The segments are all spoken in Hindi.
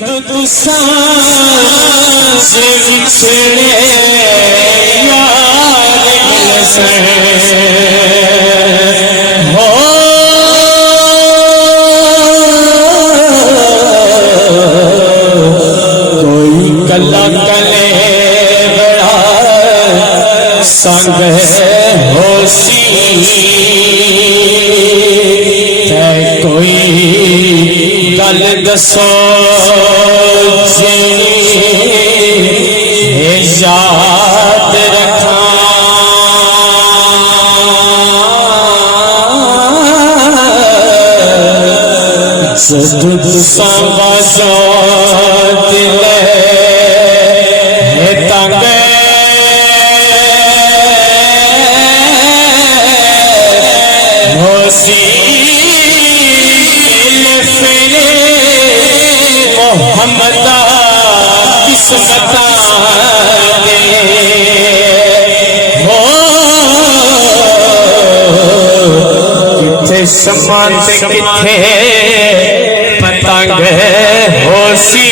कदू सांस बिछड़े यार मिलसे हो कोई कला कले बड़ा संग होसी कोई गल दसो याद रखा सजुद संवाजो दिले तंग होसी मोहम्मदा किस्मता दे हो किथे समाते किथे पतंग होसी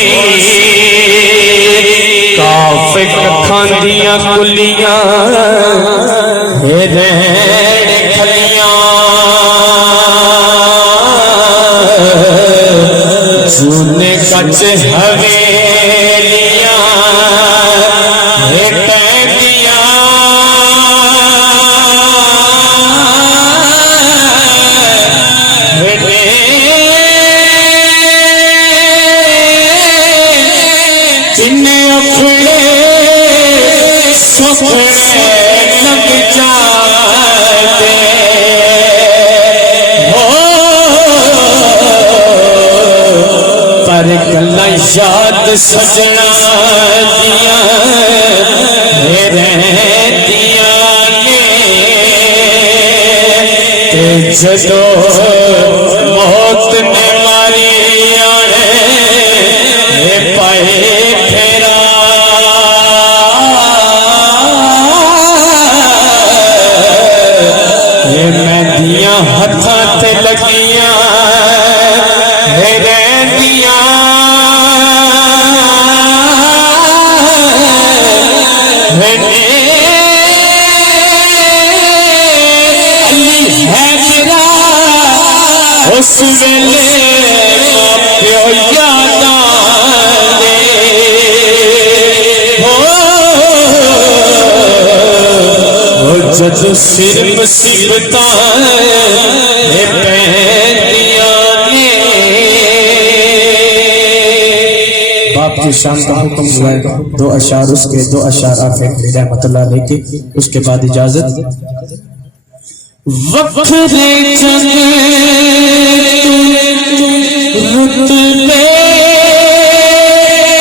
काफिक खांदियां कुलियां रेण खलियां सुने कच हवेलियां पैदियां जिन्हें अपने सुपने लग जाते पर गल्ला याद सजना दिया रहतिया ने जदो मौत ने मारी आने पाए फेरा मैं दिया हथा ते लगिया रहतिया उस वेले प्यो याद आंदे हो जद सिर मुसीबतां पैंदियां ने बाप की शान का हुक्म हुआ है। दो अशार उसके दो अशार आफिक रहमतुल्लाह लेके उसके बाद इजाजत। वक्रे चले रुतबे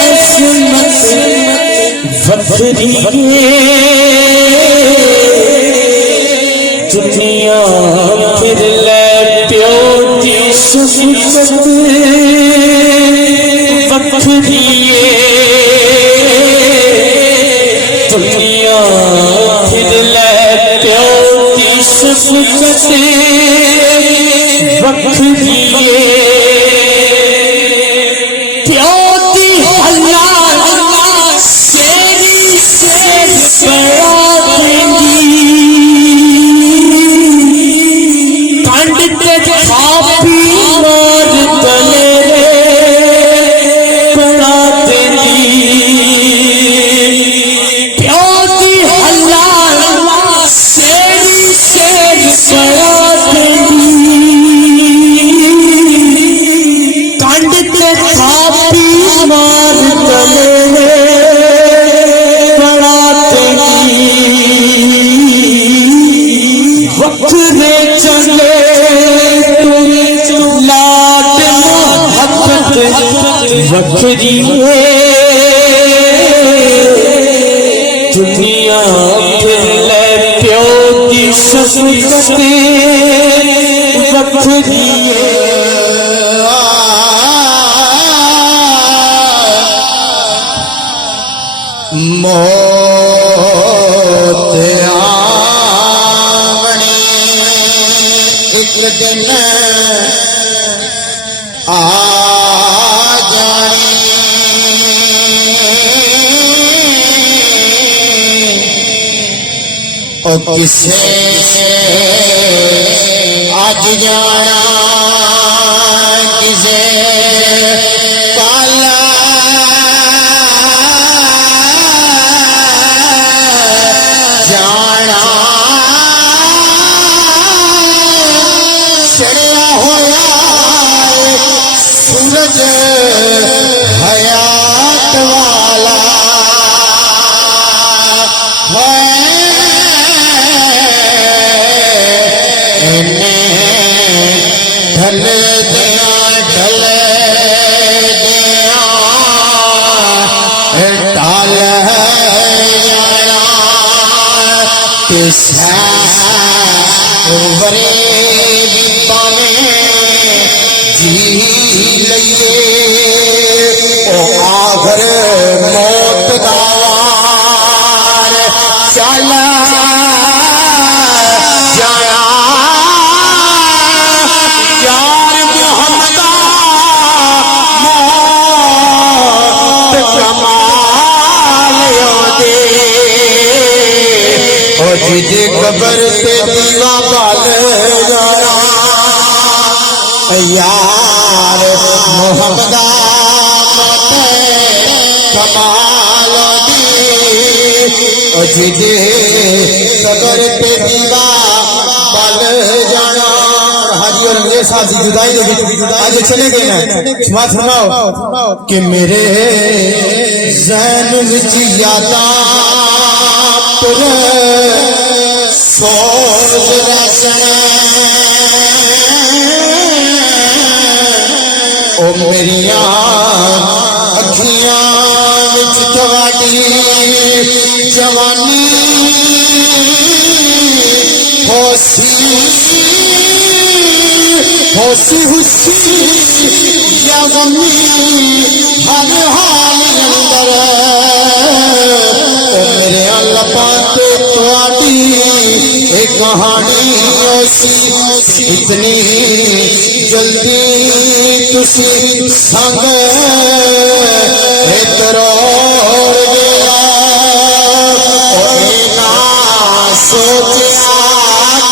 असमत वक्री दुनिया फिर ले प्यो की शफकत वक्री दुनिया फिर ले प्यो की शफकत वक्री प्यो की हल्ला सेरी से बड़ा देंगी कंड ते खापी मार तले बड़ा देंगी प्यो की हल्ला सेरी से बड़ा देंगी कंड ते खापी मार तले बड़ा देंगी वक्रे चले लाड मोहब्बत वक्री दुनिया फिर ले प्यो की शफकत वक्री मौत आवनी एक दिन आ जानी ओ किसे आज जाना किसे पाला जाना चढ़िया होया सूरज हयात वाला ढल दिया ढल दिया टाल जाना किस वरे पावे जी लइए ओ आखर मौत दार चल जाना यार मोहम्मदा मौत कमाल दे ओ जिद कबर ते दीवा बाल जाना यार मोहम्मदा मौत कमाल दे ओ जिद कबर ते दीवा बाल जाना। हाजी और अंग्रेज साहब जी जुदाई आज चले गए ना समाज फरमाओ कि मेरे ज़हन विच यादां पुर सोच रसन ओ मेरियां अखियां विच तुहाडी जवानी होसी हुसी या गमी हर हाल अंदर ओ मेरे अल्लाह पाक तुहाडी एक कहानी होसी इतनी जल्दी तुसी संग तरोड़ गया ओ ना सोचा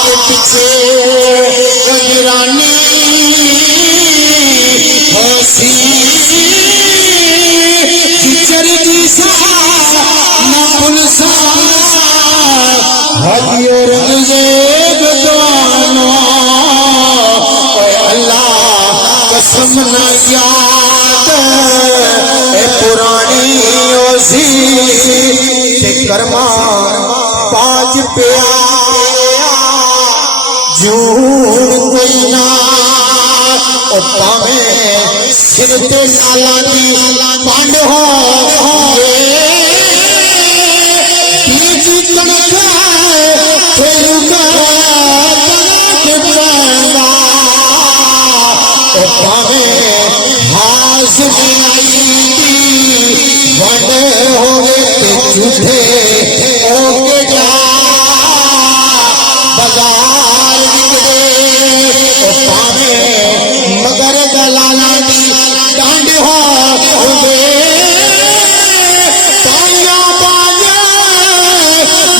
के पीछे गिरानी होसी चरगी सा नपुल सा हाजी औरंगजेब दोनो अल्लाह कसम न याद ए पुरानी होसी ते कर्मा पांच पिया जून कोई ना ओ पावे सिर ते लाला दी पंड हो बीज कणक खेलूगा बंदा ओ पावे हास में आई दी वंड होवे ते झूठे होके जा बाजार पावे मगर दलाला दी डांड हो पाया बाजे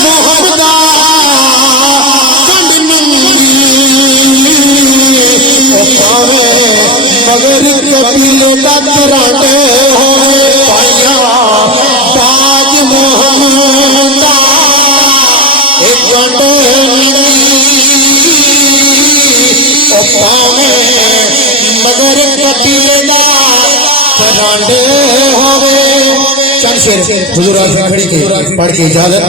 मोहम्मदा कंड नंगी पावे मगर कबीले का तरांड हो पाया बाज मोहम्मदा एक कंड पावे मगर कबीले दा तरांडे होवे। चल शेर हुजूर आके खड़ी के पढ़ के इजाजत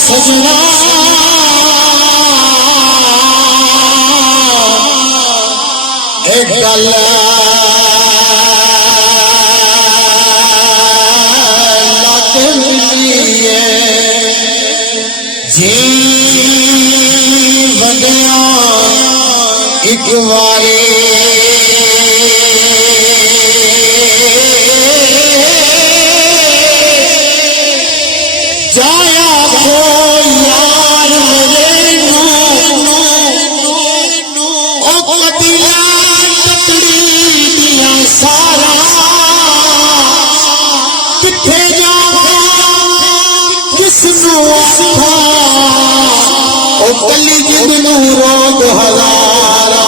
सजना एक गल लग मिली है जी वधिया एक बारी जाया को यार यार मेरे ओ कदिया तकड़ी दिया सारा किथे जावा किसनू आखा ओ कली जिनू रोग हजारा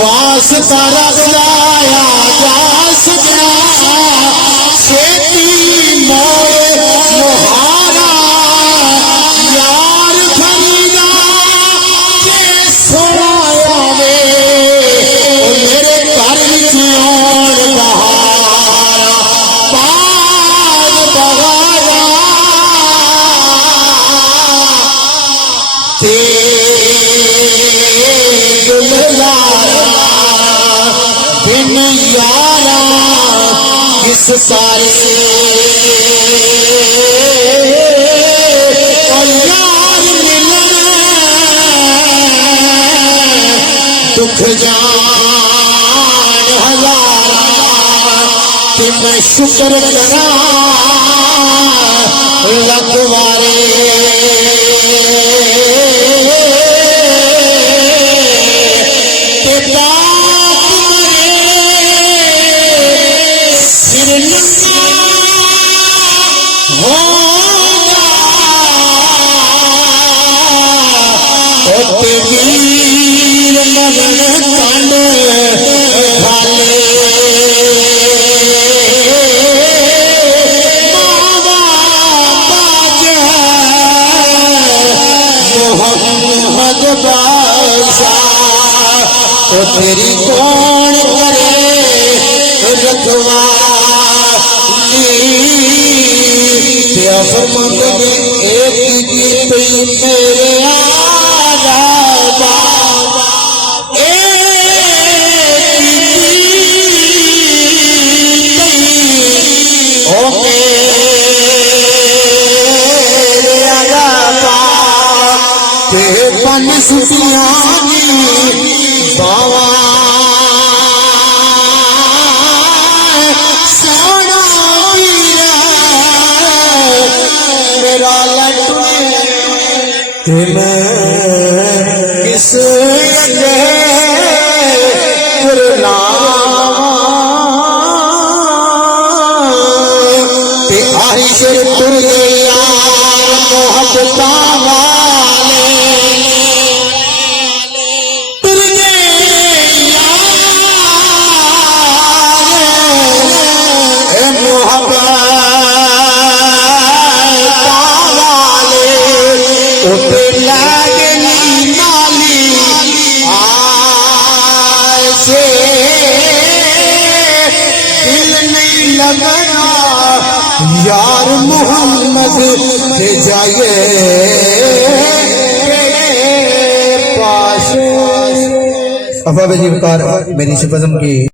वास्ता रब लाया जा सजना छेती मोए मुहारा यार फरीदा के सोया वे ओ मेरे घर विच आउण बहारा बाग बहारा ते दुलारा बिन यारा किस सारे और यार मिलन दुख जान हजारा कि मैं शुक्र करा लगवारे वीर मगन कंड खाले बाबा बाज मोहम्मद बादशाह तो तेरी कौन करे रखवाली फरमंद ने एक गीत मेरे पन सुफियानी बावा सोना वीरा मेरा लड्डू ते मैं किस अगे कुरलावा ते आई सिर तुर गया मोहब्बता यार मोहम्मद के जाए पास। अफा जी मेरी शिफज़म की